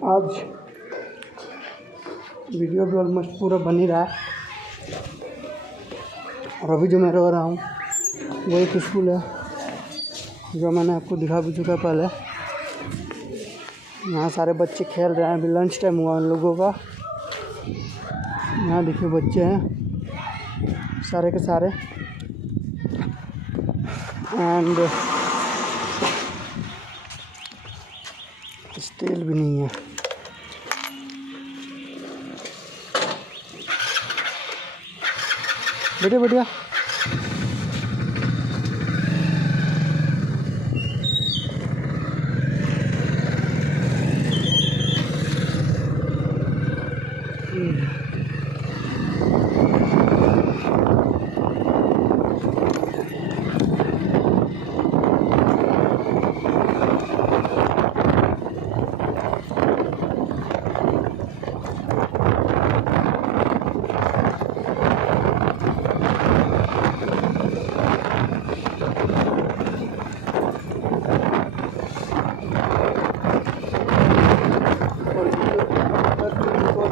आज वीडियो भी ऑलमोस्ट पूरा बन ही रहा है। और अभी जो मैं रो रहा हूँ वो एक स्कूल है जो मैंने आपको दिखा भी चुका पहले। यहाँ सारे बच्चे खेल रहे हैं, अभी लंच टाइम हुआ उन लोगों का। यहाँ देखिए बच्चे हैं सारे के सारे, एंड स्टील भी नहीं है। बढ़िया बढ़िया।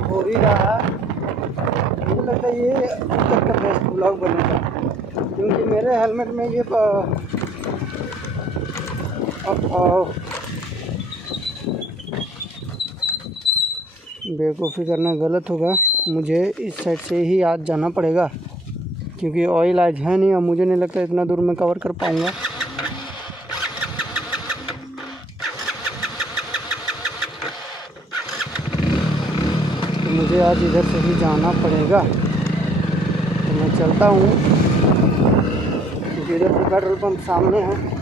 हो ही रहा है। मुझे लगता है ये उत्तर का बेस्ट ब्लॉग बनेगा, क्योंकि मेरे हेलमेट में ये बेवकूफ़ी करना गलत होगा। मुझे इस साइड से ही आज जाना पड़ेगा, क्योंकि ऑयल आज है नहीं और मुझे नहीं लगता इतना दूर मैं कवर कर पाऊँगा। तो मुझे आज इधर से ही जाना पड़ेगा। तो मैं चलता हूँ, क्योंकि इधर से पेट्रोल पंप सामने है।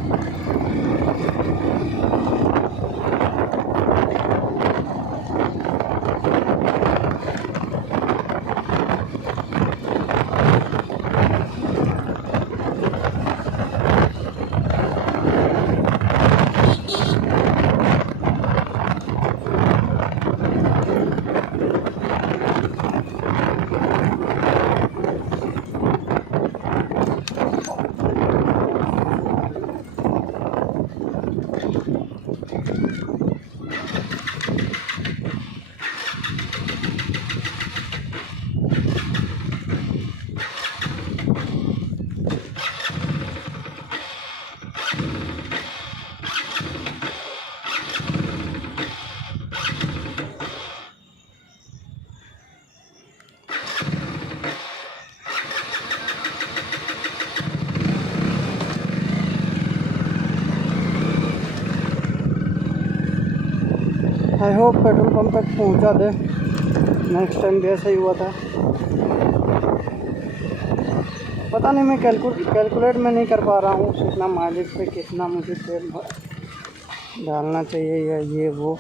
आई होप पेट्रोल पंप तक पहुंचा दे। नेक्स्ट टाइम भी ऐसा ही हुआ था। पता नहीं, मैं कैलकुलेट में नहीं कर पा रहा हूँ कितना माइलेज पे कितना मुझे तेल डालना चाहिए या ये वो।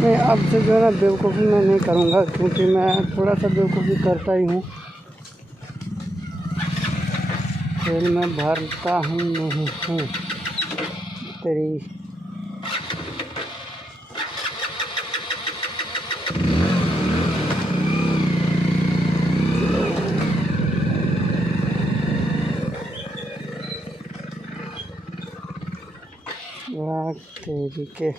मैं अब से जो है ना बेवकूफ़ी मैं नहीं करूँगा, क्योंकि मैं थोड़ा सा बेवकूफ़ी करता ही हूँ। तेल मैं भरता हूँ नहीं हूँ तेरी। तेरी के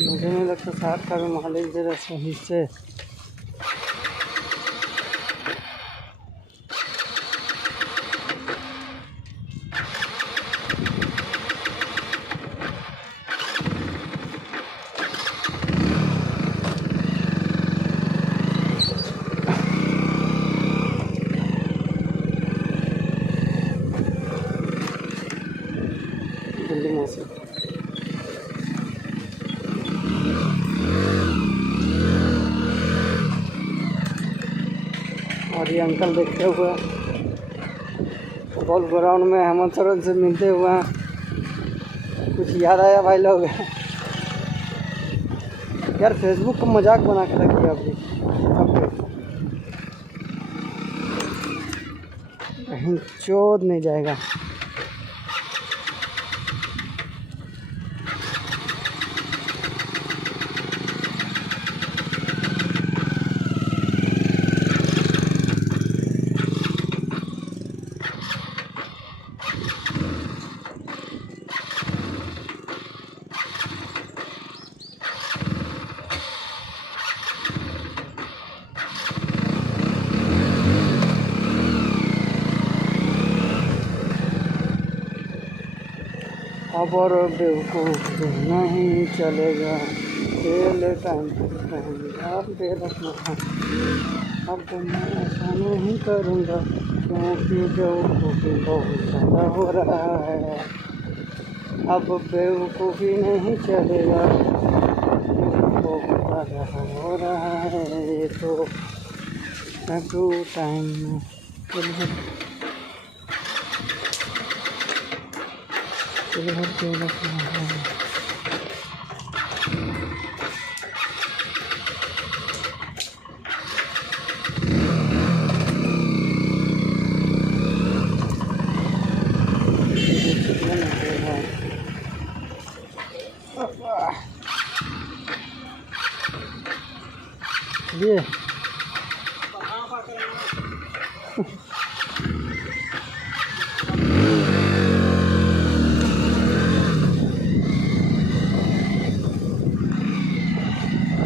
मुझे नहीं लगता 60 का भी माइलेज दे रहा सही से। जल्दी मौसम और ये अंकल देखते हुए गोल्फ ग्राउंड में हेमंत सोरेन से मिलते हुए कुछ याद आया भाई लोग। यार फेसबुक का मजाक बना के रखिए अभी कहीं चोद नहीं जाएगा। अब और बेवकूफ़ नहीं चलेगा, खेल टाइम अब दे रखना। अब मैं ऐसा नहीं करूँगा क्योंकि बेवकूफ़ी बहुत ज़्यादा हो रहा है। अब बेवकूफ़ी नहीं चलेगा बहुत ज़्यादा हो रहा है। ये तो टाइम में ये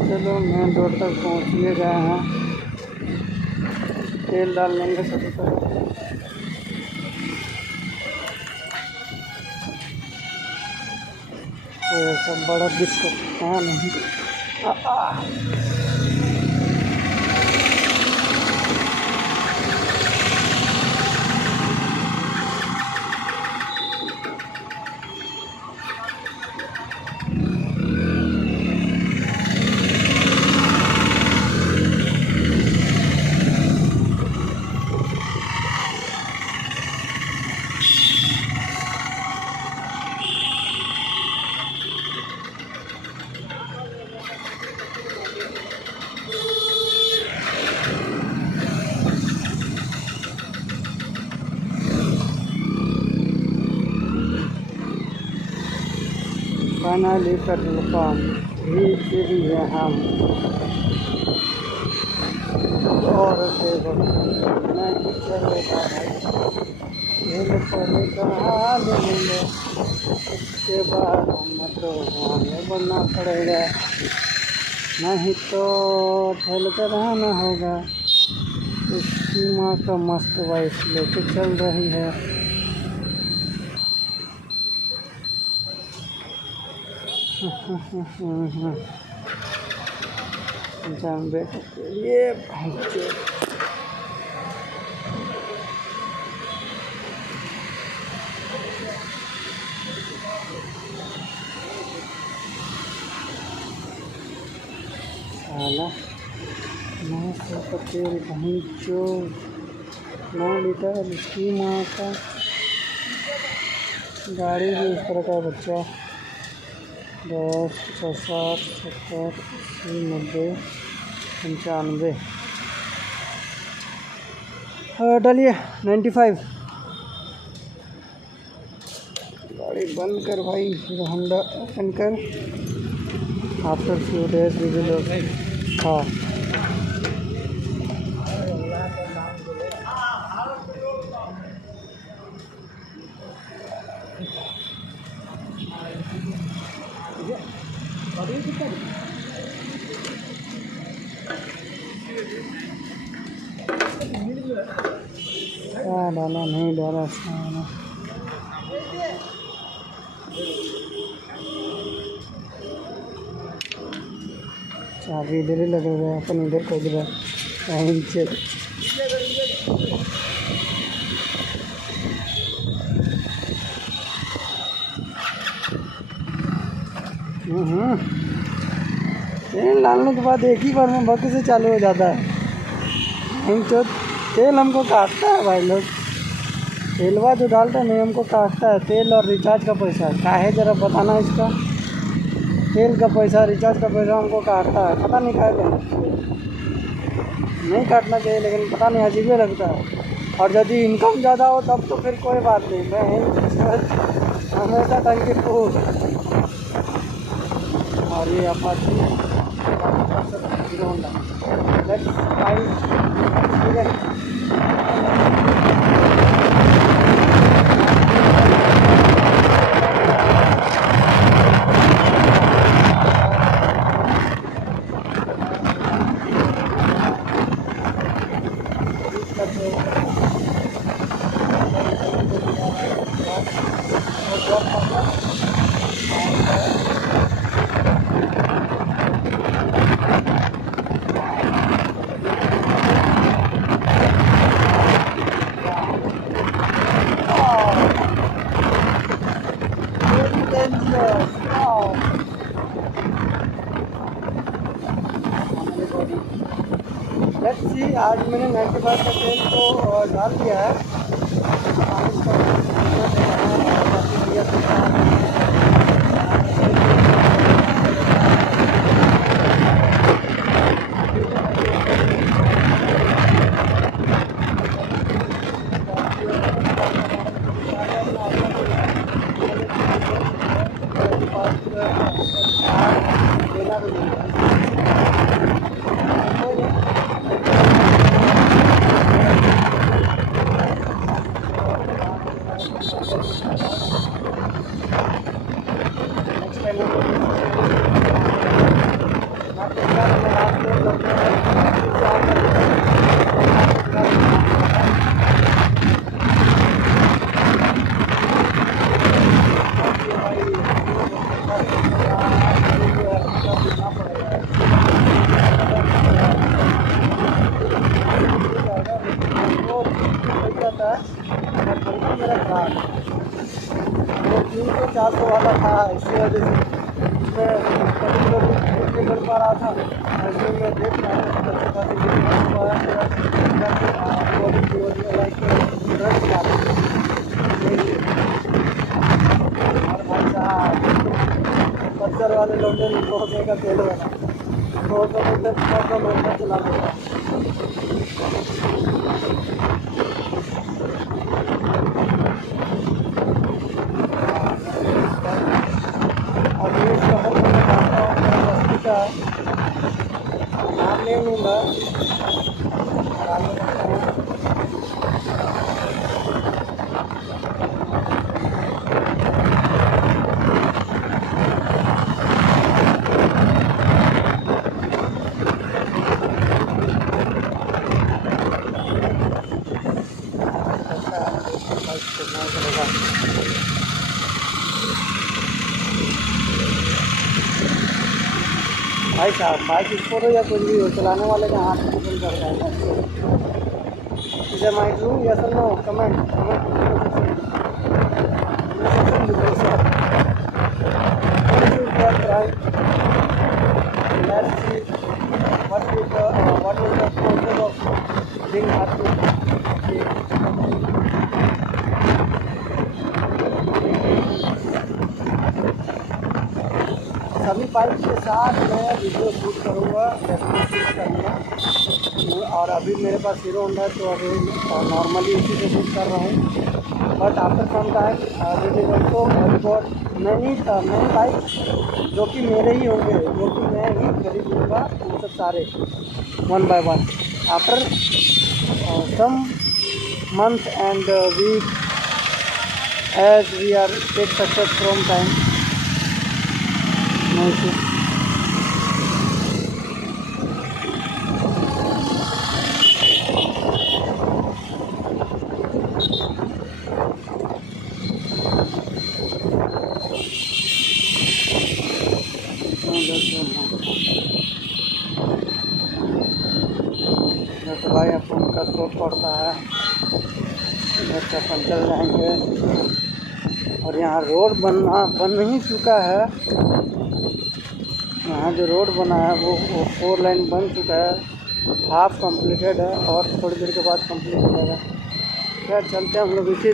चलो मेन रोड तक पहुँचने गए हैं, तेल डाल लेंगे सबसे पहले। तो सब बड़ा दिक्कत है नहीं। फाइनली पेट्रोल पंप रीच लिए हम और नहीं चलेगा हाल मिले, उसके बाद हम तो हमें बनना पड़ेगा, नहीं तो ठहल कर रहना होगा। उसकी माँ का मस्त वाइफ लेके चल रही है। जान बेटे के लिए पहुँचे। साला 900 का तेल कहीं जो 9 लीटर इसकी माँ का। गाड़ी भी इस तरह का बच्चा 10, 60, 70, 80, 90, 95 डालिए 95। गाड़ी बंद कर भाई, होंडा ओपन कर। After few days we will. हाँ डाला नहीं डाला साला। चाबी इधर ही लगे हुए, अपन इधर खोज रहे कहीं से। तेल डालने के बाद एक ही बार में बक से चालू हो जाता है। तो तेल हमको काटता है भाई लोग। तेलवा जो डालता है नहीं हमको काटता है, तेल और रिचार्ज का पैसा काहे जरा बताना इसका। तेल का पैसा रिचार्ज का पैसा हमको काटता है, पता नहीं काहे नहीं काटना चाहिए, लेकिन पता नहीं अजीब लगता है। और यदि इनकम ज़्यादा हो तब तो फिर कोई बात नहीं, मैं हमेशा टंकी फूल। और ये Apache hero Honda let's find experience. Let's see, आज मैंने 95 का तेल को डाल दिया है। मेरा कार्ड वो 300-400 वाला था, इसकी वजह से मैं नहीं कर पा रहा था। ऐसे मैं देख रहा और भाई साहब पत्थर वाले लौटे 200 का तेल वाला 200 महीना चला गया। नाम नहीं लूँगा, भाई साहब बाइक स्पोर्ट हो या कुछ भी हो, चलाने वाले का हाथ डिपेंड करता है। इज माई ट्रू यस और no? Comment what is the process of being happy? सभी बाइक के साथ मैं वीडियो शूट करूँगा, शूट करूँगा। और अभी मेरे पास हीरो होंडा है तो अभी नॉर्मली इसी से शूट कर रहा हूँ। बट आफ्टर सम टाइम तो बहुत मैनी बाइक जो कि मेरे ही होंगे, जो कि मैं ही खरीद लूँगा, वो सब सारे one by one after some month and week as we are take success from time. No issue. तो भाई अब उनका शोट पड़ता है, इधर से अपन चल जाएंगे। और यहाँ रोड बन ही चुका है। यहाँ जो रोड बना है वो 4 लाइन बन चुका है, हाफ कंप्लीटेड है और थोड़ी देर के बाद कंप्लीट हो जाएगा। खैर चलते हैं हम लोग इसी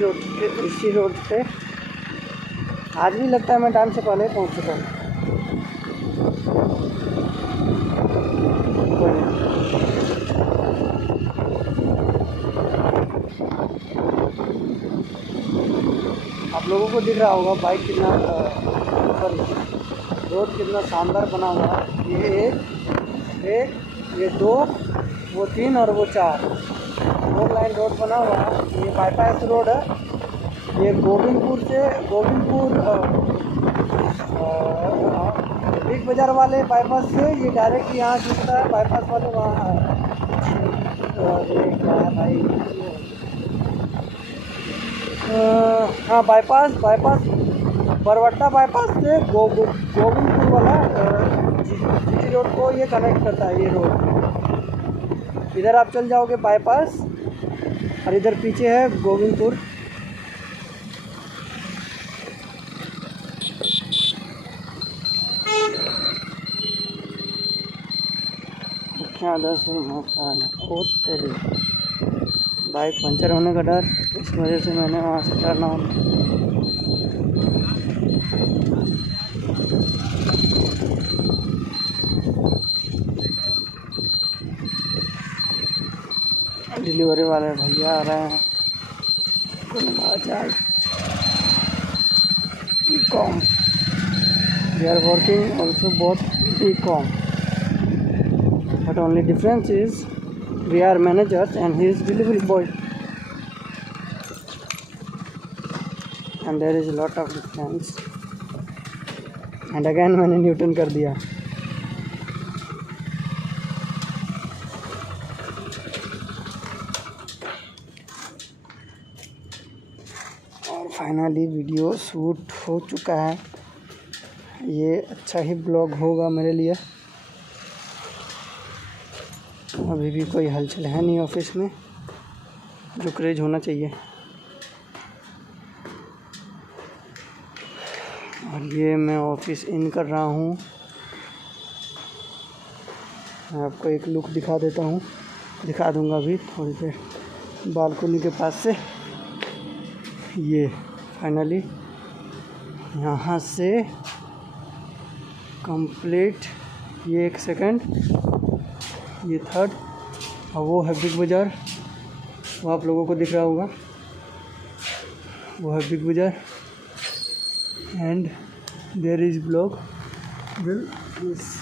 रोड से। आज भी लगता है मैं टाइम से पहले पहुँच चुका हूँ। आप लोगों को दिख रहा होगा बाइक कितना रोड कितना शानदार बना हुआ है। ये एक ये 2 वो 3 और वो 4 4 लाइन रोड बना हुआ है। ये बाईपास रोड है। ये गोविंदपुर बिग बाज़ार वाले बाईपास से ये डायरेक्ट यहाँ जुड़ता है। बाईपास वाले वहाँ ये क्या है भाई, हाँ बाईपास बरवट्टा बाईपास से गोविंदपुर वाला जीटी रोड को ये कनेक्ट करता है। ये रोड इधर आप चल जाओगे बाईपास और इधर पीछे है गोविंदपुर। क्या 10 ओ तेरी बाइक पंचर होने का डर, इस वजह से मैंने वहाँ से टर्न ऑन। डिलीवरी वाले भैया आ रहे हैं। e-com they are working also both e-com, but only difference is we are managers and he is delivery boy, and there is a lot of difference. And again मैंने Newton कर दिया। और finally video shoot हो चुका है। ये अच्छा ही blog होगा मेरे लिए। अभी भी कोई हलचल है नहीं ऑफिस में, जो क्रेज होना चाहिए। और ये मैं ऑफिस इन कर रहा हूँ। मैं आपको एक लुक दिखा देता हूँ, दिखा दूँगा अभी थोड़ी देर बालकनी के पास से। ये फाइनली यहाँ से कंप्लीट, ये 1 सेकंड, ये 3rd, और वो है बिग बाज़ार। वो आप लोगों को दिख रहा होगा, वो है Big Bazaar. And there is blog will this.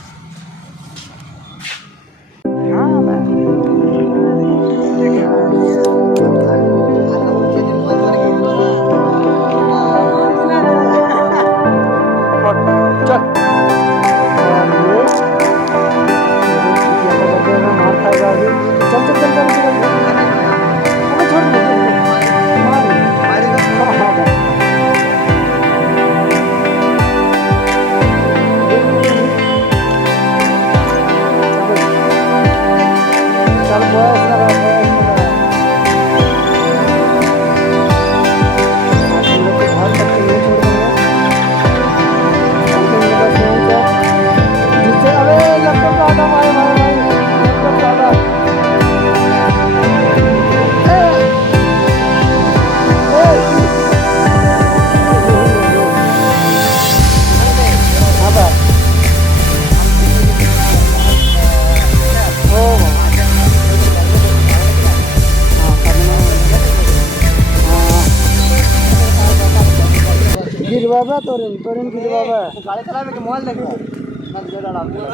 गिरवाबा तोरिन गिरवाबा गाड़ी चला में मोबाइल देख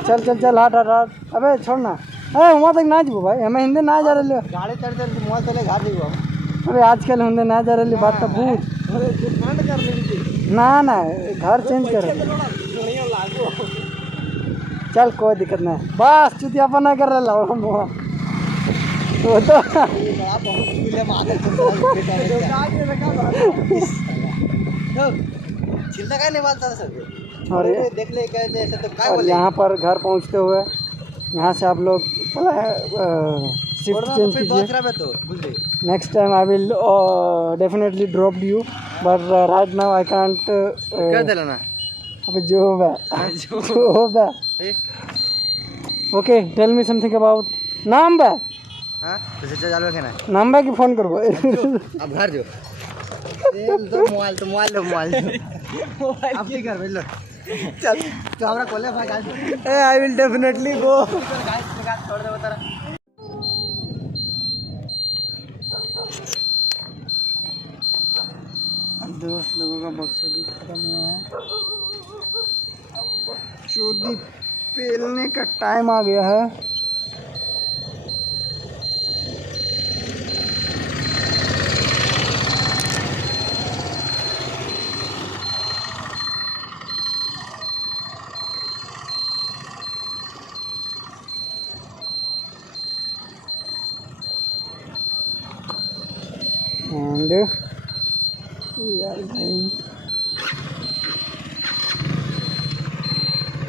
चल चल चल हट हट हट। अबे छोड़ ना, अरे वहाँ तक ना जीबो भाई, हमें हिंदे ना जा रहे गाड़ी चल चल मोबाइल चले घर जीबो। अरे आजकल हिंदे ना जा रहे बात तो पूछ ना ना, घर चेंज कर। चल कोई दिक्कत नहीं, बस चुतियापन नहीं कर रहे वो तो छिलता का नहीं बालता सर। और देख ले ऐसे तो क्या बोले। यहाँ पर घर पहुँचते हुए यहाँ से आप लोग शिफ्ट चेंज कीजिए। Next time I will definitely drop you, but right now I can't. क्या दिलाना अबे जो होगा। Okay tell me something about नाम बा हाँ तो चाचा जाल में है नाम बा कि फोन करबो अब घर जो तेल तो मोबाइल अब की कर लो चल तो हमरा कोले भाई guys I will definitely go. छोड़ दे तारा दोस्त लोगों का बक्सा भी खत्म हुआ है। चोदी पेलने का टाइम आ गया है। And we are going.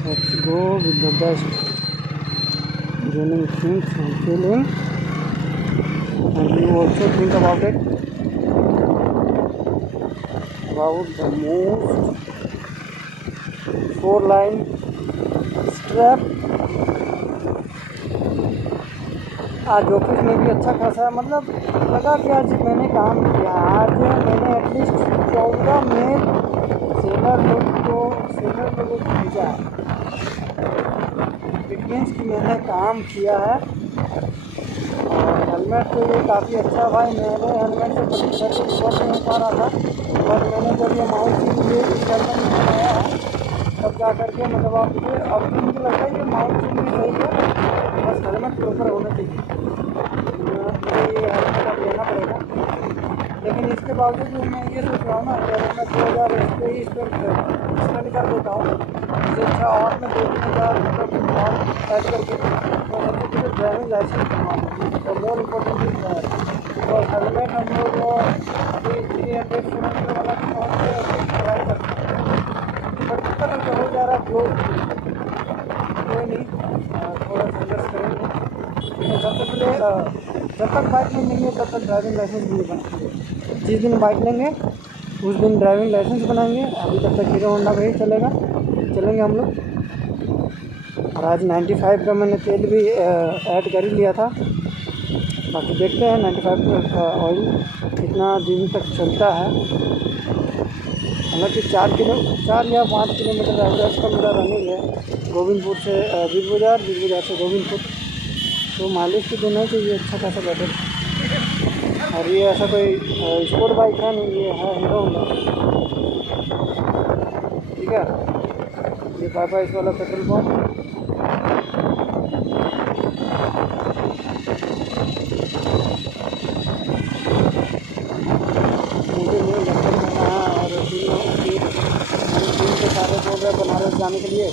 Let's go with the best running things and feeling. And you also think about it. About the most 4-line strap. आज ऑफिस में भी अच्छा खासा मतलब लगा कि आज मैंने काम किया। आज मैंने एटलीस्ट 14 में सेलर लोगों को भेजा है। इट मीन्स कि मैंने काम किया है। और हेलमेट तो ये काफ़ी अच्छा भाई, मेरे हेलमेट से बहुत नहीं पा रहा था, और मैंने जब ये माउंट ये इस हेलमेट में बनाया है तब जा करके मतलब आप मुझे अब तो मुझे लगता है कि माउंट भी सही है, बस हेलमेट प्रॉपर होना चाहिए। मुझे ये हेलमेट अब लेना पड़ेगा, लेकिन इसके बावजूद भी मैं ये सोच रहा हूँ ना कि अगर मैं 2000 इस पर ही स्पेंड कर देता हूँ, इससे अच्छा और मैं 2-3 हज़ार मतलब और ऐड करके मैं सबसे पहले ड्राइविंग लाइसेंस बनवाऊँ। और मोर इम्पोर्टेंट इज और हेलमेट हम लोग 300 किलोमीटर वाला भी पहुँच के ट्राई करते हैं, बट पता नहीं हो जा रहा जो कोई नहीं, थोड़ा संघर्ष करेंगे। तो सबसे पहले जब तक बाइक नहीं लेंगे तब तक ड्राइविंग लाइसेंस भी नहीं बनाएंगे। जिस दिन बाइक लेंगे उस दिन ड्राइविंग लाइसेंस बनाएंगे। अभी तब तक हीरो होंडा का ही चलेंगे हम लोग। और आज 95 का मैंने तेल भी ऐड कर ही लिया था। बाकी देखते हैं 95 का ऑयल कितना दिन तक चलता है। हालांकि 4 या 5 किलोमीटर एवरेज का मेरा रनिंग है गोविंदपुर से बिग बाज़ार से गोविंदपुर, तो माइलेज तो देना चाहिए अच्छा खासा बेटर। और ये ऐसा कोई स्पोर्ट बाइक है नहीं, ये है हीरो होंडा, ठीक है। ये 5 वाला पेट्रोल पंप, मुझे नहीं लखनऊ जाना है और तीन से सारे बोल रहे बनारस जाने के लिए।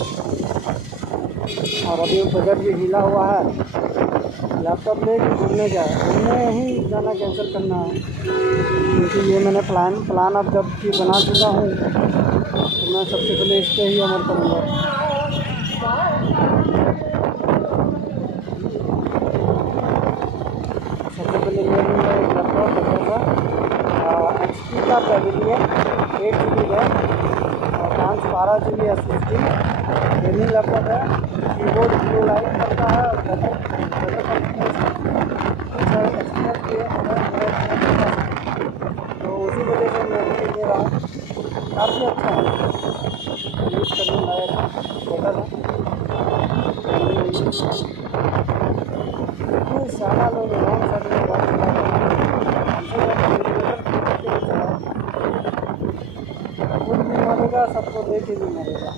और अभी बजट भी हिला हुआ है, लैपटॉप ले कि घूमने ही जाना कैंसिल करना है, क्योंकि ये मैंने प्लान अब जब कि बना चुका हूँ तो मैं सबसे पहले इस पर ही अमल करूँगा। सबसे पहले ले लूँगा एक लैपटॉप रखूँगा HP का पैविलियन 8 GB रैम और 512 GB SSD गेमिंग लैपटॉप है। कीबोर्ड ब्लू लाइट करता है और अच्छा एक्सपीरियंस भी है तो उसी वजह से मैं भी ले रहा हूँ। काफ़ी अच्छा है, यूज़ करने लायक बेटर है। सारा लोग रॉन्ग साइड में बात चलाते हैं, खुद भी मरेगा, सबको देख के भी मरेगा।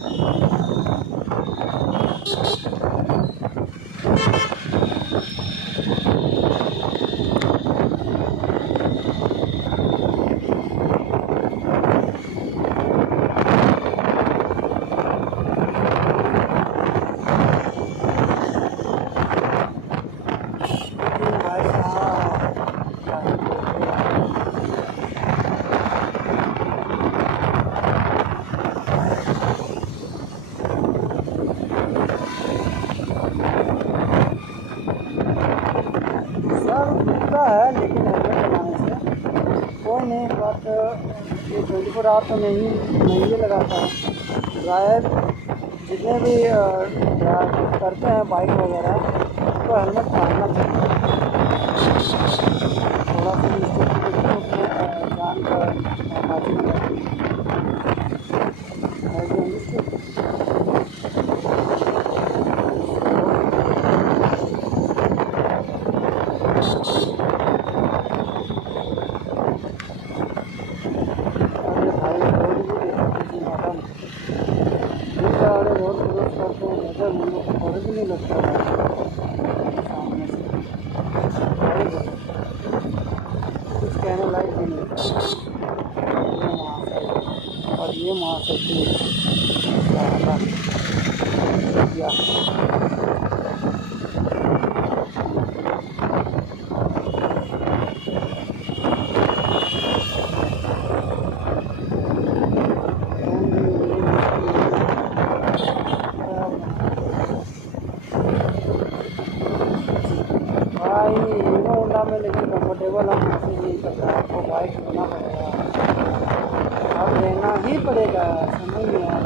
है लेकिन हेलमेट लगाने से कोई नहीं, बट ये 24 आवर तो नहीं ये लगाता है। ड्राइव जितने भी ड्राइव करते हैं बाइक वगैरह तो हेलमेट पहनना चाहिए। थोड़ा सा जान का बाजू में बहुत विरोध करते हैं, नजर मुझे भी नहीं लगता है सामने से कुछ कहने लायक भी नहीं। और ये महाशक्ति भाई हीरो होंडा में लेकिन कंफर्टेबल हम महसूस नहीं करता, आपको बाइक लेना पड़ेगा और लेना ही पड़ेगा, समझ में आ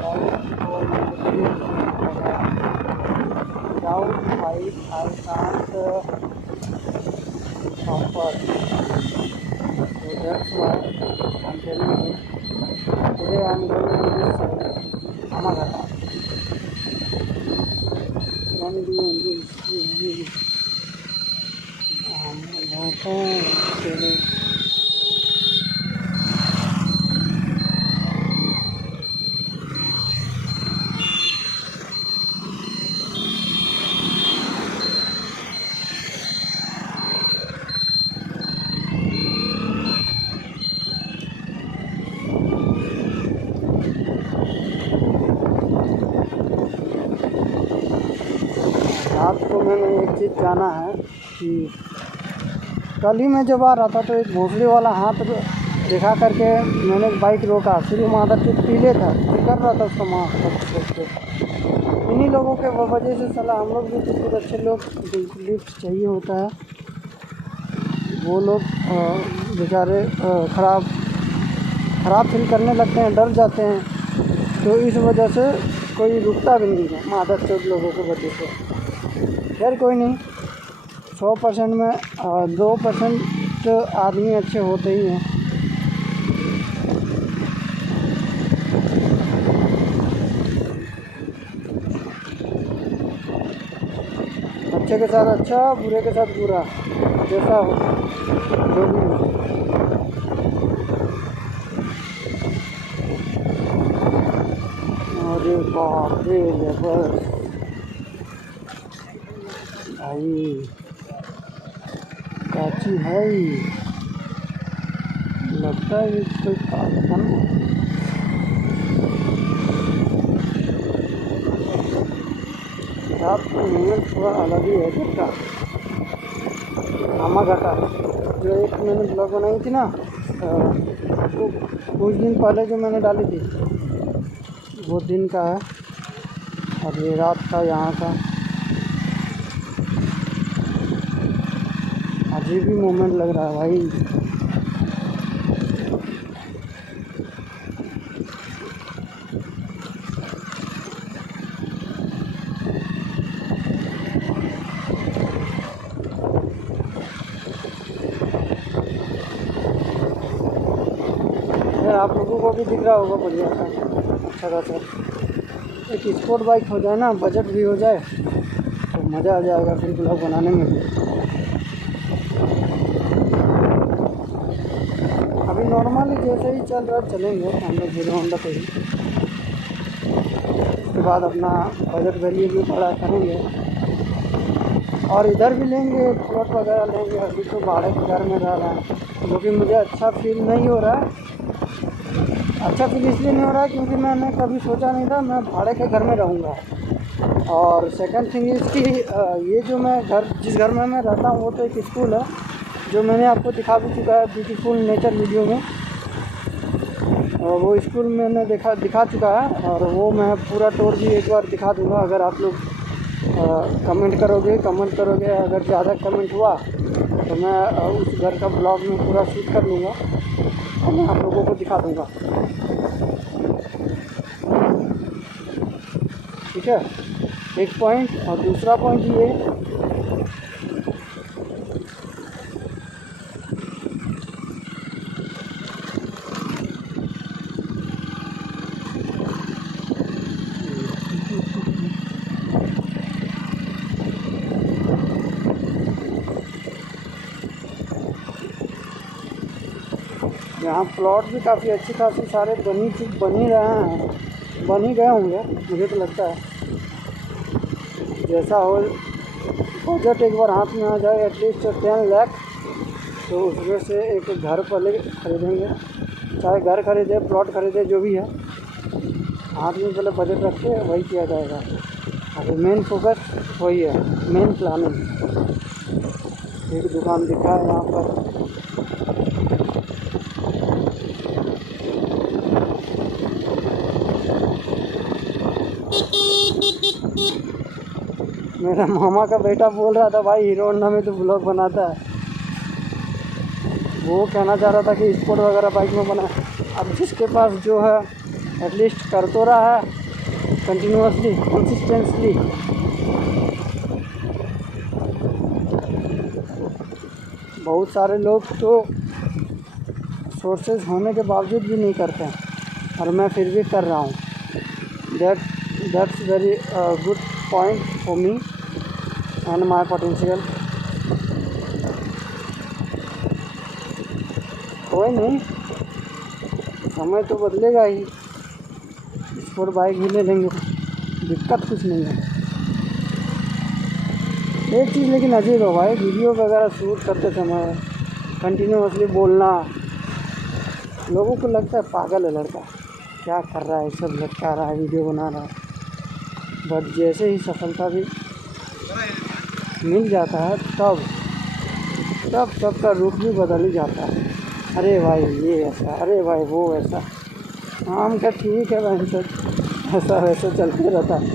without bike I can't proper. So that's why I'm telling you today I'm going to this Hamagata. When do you आपको मैंने एक चीज़ जाना है कि कल ही मैं जब आ रहा था तो एक भोसले वाला हाथ दिखा करके मैंने बाइक रोका, फिर वो मादर के पीले था, कर रहा था उसका मास्क। इन्हीं लोगों के वजह से सलाह हम लोग भी कुछ अच्छे लोग लिफ्ट चाहिए होता है, वो लोग बेचारे ख़राब फील करने लगते हैं, डर जाते हैं, तो इस वजह से कोई रुकता भी नहीं है मादर चौथ लोगों की वजह से। खैर कोई नहीं, 100% में 2% आदमी अच्छे होते ही हैं। अच्छे के साथ अच्छा, बुरे के साथ बुरा, जैसा हो जो भी हो। अरे बाप रे बस भाई काची है, लगता है ये कोई कारखाना है। रात का मूवमेंट थोड़ा अलग ही है घर का। हामाघाटा जो एक मैंने ब्लॉग बनाई थी ना, वो कुछ दिन पहले जो मैंने डाली थी, वो दिन का है और ये रात का यहाँ का। अजीब ही मोमेंट लग रहा है भाई। आप लोगों को भी दिख रहा होगा बढ़िया सा, अच्छा खासा। एक स्पोर्ट बाइक हो जाए ना, बजट भी हो जाए तो मज़ा आ जाएगा फिर ब्लॉग बनाने में भी। अभी नॉर्मली जैसे ही चल रहा चलेंगे हम लोग हीरो होंडा पे ही, उसके बाद अपना बजट वैल्यू भी बड़ा करेंगे और इधर भी लेंगे, प्लॉट वगैरह लेंगे। अभी तो भाड़े के घर में रह रहा है, जो कि मुझे अच्छा फील नहीं हो रहा है। अच्छा फील इसलिए नहीं हो रहा है क्योंकि मैंने कभी सोचा नहीं था मैं भाड़े के घर में रहूँगा। और सेकंड थिंग इज़ कि ये जो मैं जिस घर में मैं रहता हूँ वो तो एक स्कूल है, जो मैंने आपको दिखा भी चुका है ब्यूटीफुल नेचर वीडियो में। और वो स्कूल मैंने दिखा चुका है और वो मैं पूरा टूर भी एक बार दिखा दूँगा। अगर आप लोग कमेंट करोगे, अगर ज़्यादा कमेंट हुआ तो मैं उस घर का ब्लॉग में पूरा शूट कर लूँगा और मैं आप लोगों को दिखा दूँगा, ठीक है। एक पॉइंट। और दूसरा पॉइंट ये यहाँ प्लॉट भी काफ़ी अच्छी खासी सारे बन ही रहे हैं, बन ही गए होंगे मुझे तो लगता है। जैसा हो बजट एक बार हाथ में आ जाए एटलीस्ट 10 लाख, तो उसमें से एक घर पहले खरीदेंगे, चाहे घर खरीदे प्लॉट खरीदे जो भी है, हाथ में पहले बजट रख के वही किया जाएगा। अभी मेन फोकस वही है, मेन प्लानिंग। एक दुकान दिखा है यहाँ पर, मेरा मामा का बेटा बोल रहा था भाई हीरो होंडा में तो ब्लॉग बनाता है। वो कहना चाह रहा था कि स्पोर्ट वगैरह बाइक में बना। अब जिसके पास जो है एटलीस्ट कर तो रहा है कंटिन्यूसली, कंसिस्टेंटली। बहुत सारे लोग तो सोर्सेज होने के बावजूद भी नहीं करते हैं, और मैं फिर भी कर रहा हूँ। That's very good point for me and my potential. कोई नहीं, समय तो बदलेगा ही, स्पोर्ट बाइक भी ले लेंगे, दिक्कत कुछ नहीं है। एक चीज़ लेकिन अजीब है भाई, वीडियो वगैरह शूट करते समय कंटिन्यूसली बोलना, लोगों को लगता है पागल है लड़का, क्या कर रहा है, सब लटका रहा है, वीडियो बना रहा है। बट जैसे ही सफलता भी मिल जाता है तब सबका रूप भी बदल ही जाता है। अरे भाई ये ऐसा, अरे भाई वो ऐसा, हम क्या ठीक है भाई, सब ऐसा वैसा चलते रहता है।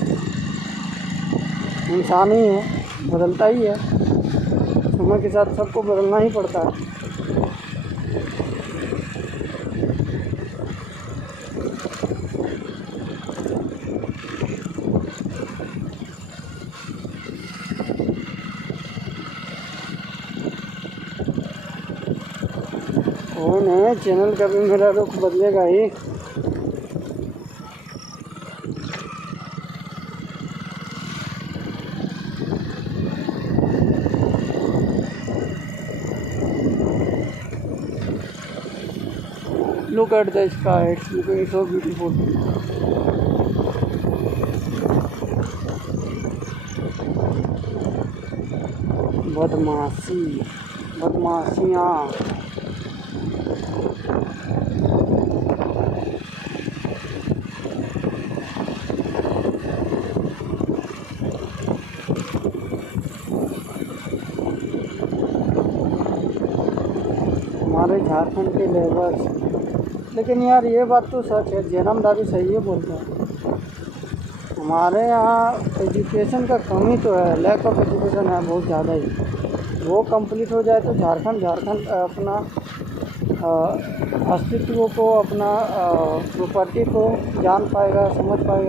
इंसान ही है, बदलता ही है, समय के साथ सबको बदलना ही पड़ता है। कौन है, चैनल का भी मेरा रुख बदलेगा ही। Look at the sky, it's looking so beautiful. बदमाशियाँ। हमारे झारखंड के लेबर्स, लेकिन यार ये बात तो सच है, जयराम दादी सही है बोलते हैं। हमारे यहाँ एजुकेशन का कमी तो है, लैक ऑफ एजुकेशन है बहुत ज़्यादा ही। वो कंप्लीट हो जाए तो झारखंड अपना अस्तित्व को, अपना प्रॉपर्टी को जान पाएगा,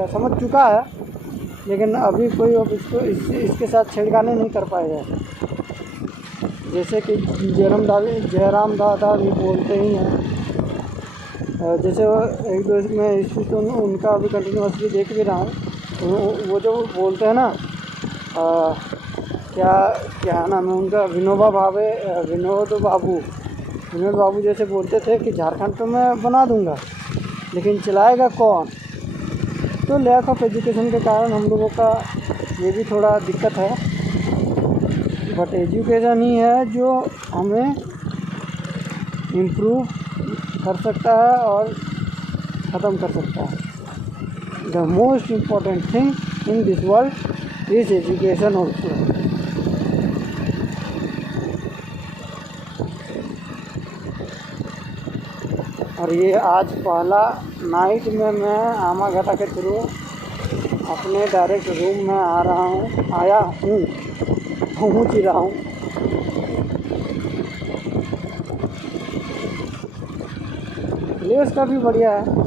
समझ चुका है, लेकिन अभी कोई अब इसके साथ छेड़खानी नहीं कर पाएगा। जैसे कि जयराम दादा भी बोलते ही हैं। जैसे एक दो में इसकी तो उनका अभी कंटिन्यूसली देख भी रहा हूँ, वो जो बोलते हैं ना, क्या नाम है उनका, विनोद बाबू जैसे बोलते थे कि झारखंड तो मैं बना दूंगा, लेकिन चलाएगा कौन। तो लैक ऑफ एजुकेशन के कारण हम लोगों का ये भी थोड़ा दिक्कत है। बट एजुकेशन ही है जो हमें इम्प्रूव कर सकता है और ख़त्म कर सकता है। The most important thing in this world is education also. और ये आज पहला नाइट में मैं आमाघाटा के थ्रू अपने डायरेक्ट रूम में आया हूँ, पहुँच ही रहा हूँ। प्लेस का भी बढ़िया है।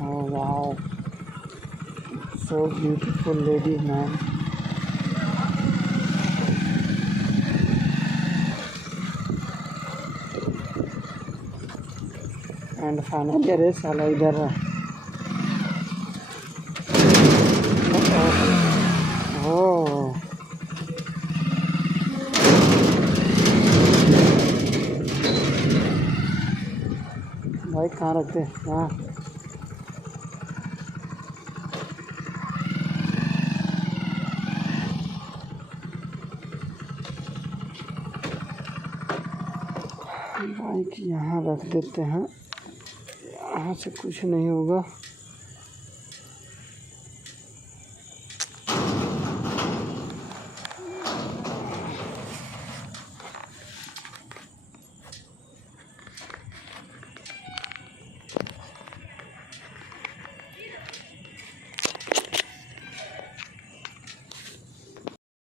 Oh wow, so beautiful lady, man. And finally अरे साला इधर ओ भाई कहाँ रखते हैं? हाँ बाइक यहाँ रख देते हैं, यहाँ से कुछ नहीं होगा।